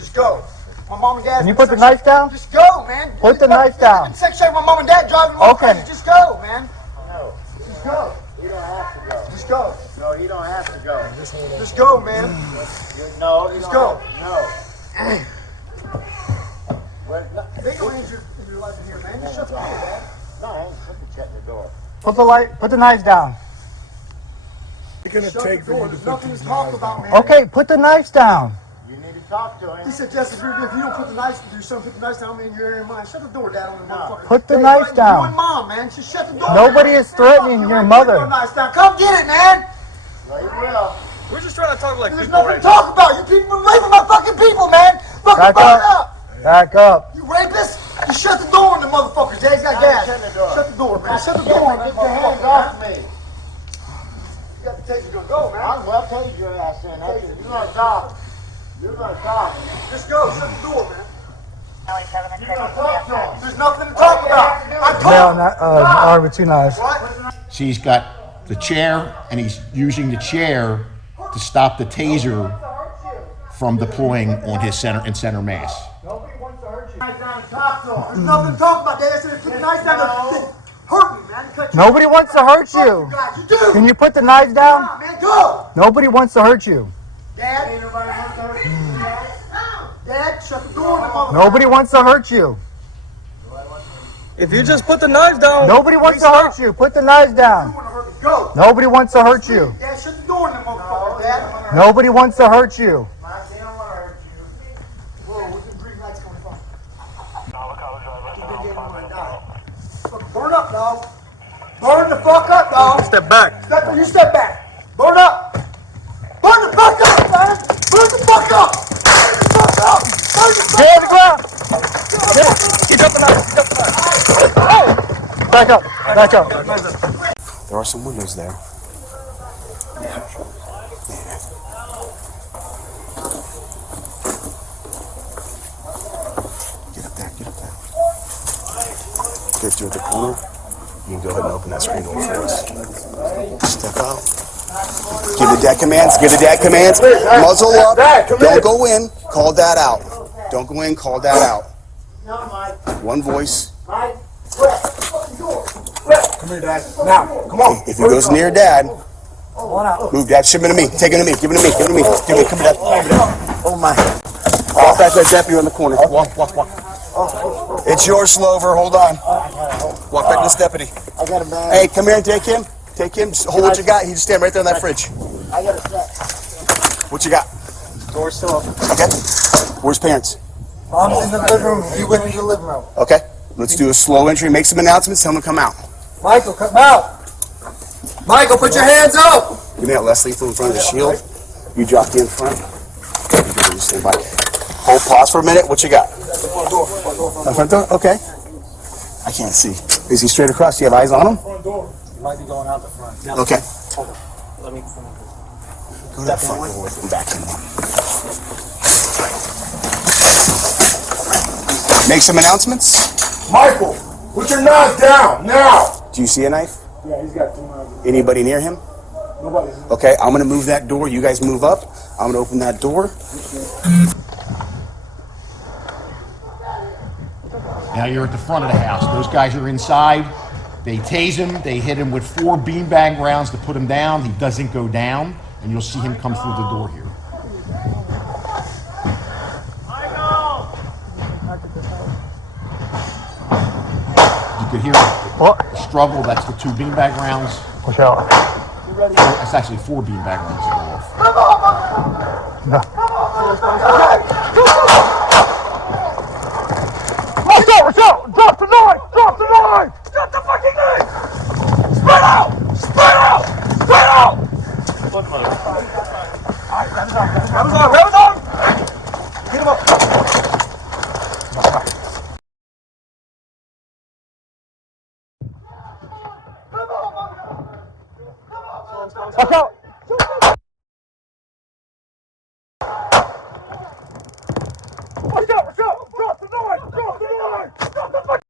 just go. My mom and dad. Can you put the knife down? Just go, man. Put the knife down. Section my mom and dad driving me crazy. Just go, man. No. Just go. You don't have to go. Just go. No, you don't have to go. Just go, man. No, just go. No. Big range in your life in here, man. Just shut the door, Dad. No, I ain't shutting the door. Put the knives down. It's gonna take for you to put these knives down. Okay, put the knives down. You need to talk to him. He said, Jess, if you don't put the knives, your son put the knives down, man, you're in mind. Shut the door, Dad, on the motherfucker. Put the knives down. You and Mom, man. Just shut the door. Nobody is threatening your mother. Put the knives down. Come get it, man. Well, you will. We're just trying to talk like There's people nothing right to talk about. You people are raping my fucking people, man. Fucking Back fuck up. up. Back up. You rapist. Just shut the door on the motherfuckers, Dad. He's got gas. Shut the door, man. Shut the door on that Get your hands motherfucker, off man. me. You got the taser gonna go, man. I'm well tase your ass in. You're gonna talk. You're gonna talk. Just go. Shut the door, man. You're gonna talk to him. There's nothing to talk about. I Now, told armed with two knives. What? See, he's got the chair, and he's using the chair to stop the taser from deploying on his center mass. Nobody wants to hurt you. There's nothing to talk about, Dad. I said, put the knife down. Hurt me, man. Cut you. Nobody wants to hurt you. God, you do. Can you put the knives down? Come on, man. Go. Nobody wants to hurt you. Dad. Ain't nobody wants to hurt you. Dad, shut the door on the motherfucker. Nobody wants to hurt you. If you just put the knives down. Nobody wants to hurt you. Put the knives down. You want to hurt me. Go. Nobody wants to hurt you. Dad, shut the door on the motherfucker, Dad. Nobody wants to hurt you. They don't want to hurt you. Whoa, where's the green lights coming from? Fucking burn up, dog. Burn the fuck up, dog. Step back. You step back. Burn up. Burn the fuck up, man. Burn the fuck up. Burn the fuck up. Burn the fuck Get on the ground. Get up the knife. Get up the knife. Back up. Back up. There are some windows there. Get up there, get up there. Get to the corner. You can go ahead and open that screen door for us. Step out. Give the dad commands, Muzzle up. Don't go in, call dad out. Don't go in, call dad out. One voice. Come here, Dad. Now, come on. If he goes near dad, move dad, ship him to me. Take him to me. Give him to me. Give him to me. Give me. Come here, dad. Oh my. Walk back to that deputy on the corner. Walk. It's yours, Slover. Hold on. Walk back to this deputy. I got a bag. Hey, come here and take him. Take him. Just hold what you got. He just stand right there in that fridge. I got a set. What you got? Door's still open. Okay. Where's parents? Mom's in the living room. You went into the living room. Okay. Let's do a slow entry. Make some announcements. Tell them to come out. Michael, come out. Michael, put your hands up. Give me that less lethal in front of the shield. You drop in front. You can just stand by. Hold pause for a minute. What you got? Front door? Okay. I can't see. Is he straight across? Do you have eyes on him? Front door. You might be going out the front. Okay. Let me. Go to that front door and back in. Make some announcements. Michael, put your knife down now. Do you see a knife? Yeah, he's got 2 knives. Anybody near him? Nobody's. Okay, I'm gonna move that door. You guys move up. I'm gonna open that door. Now you're at the front of the house. Those guys are inside. They tase him. They hit him with 4 beanbag rounds to put him down. He doesn't go down, and you'll see him come through the door here. You could hear the struggle. That's the 2 beanbag rounds. Watch out. That's actually 4 beanbag rounds that go off. No. Watch out! Drop the knife! Drop the knife! Drop the fucking knife. Spread out. Spread out. Spread out. Grab his arm. Grab his arm. Get him up. Watch out! Watch out! Watch out! Drop the knife! Drop the knife! Drop the fucking knife!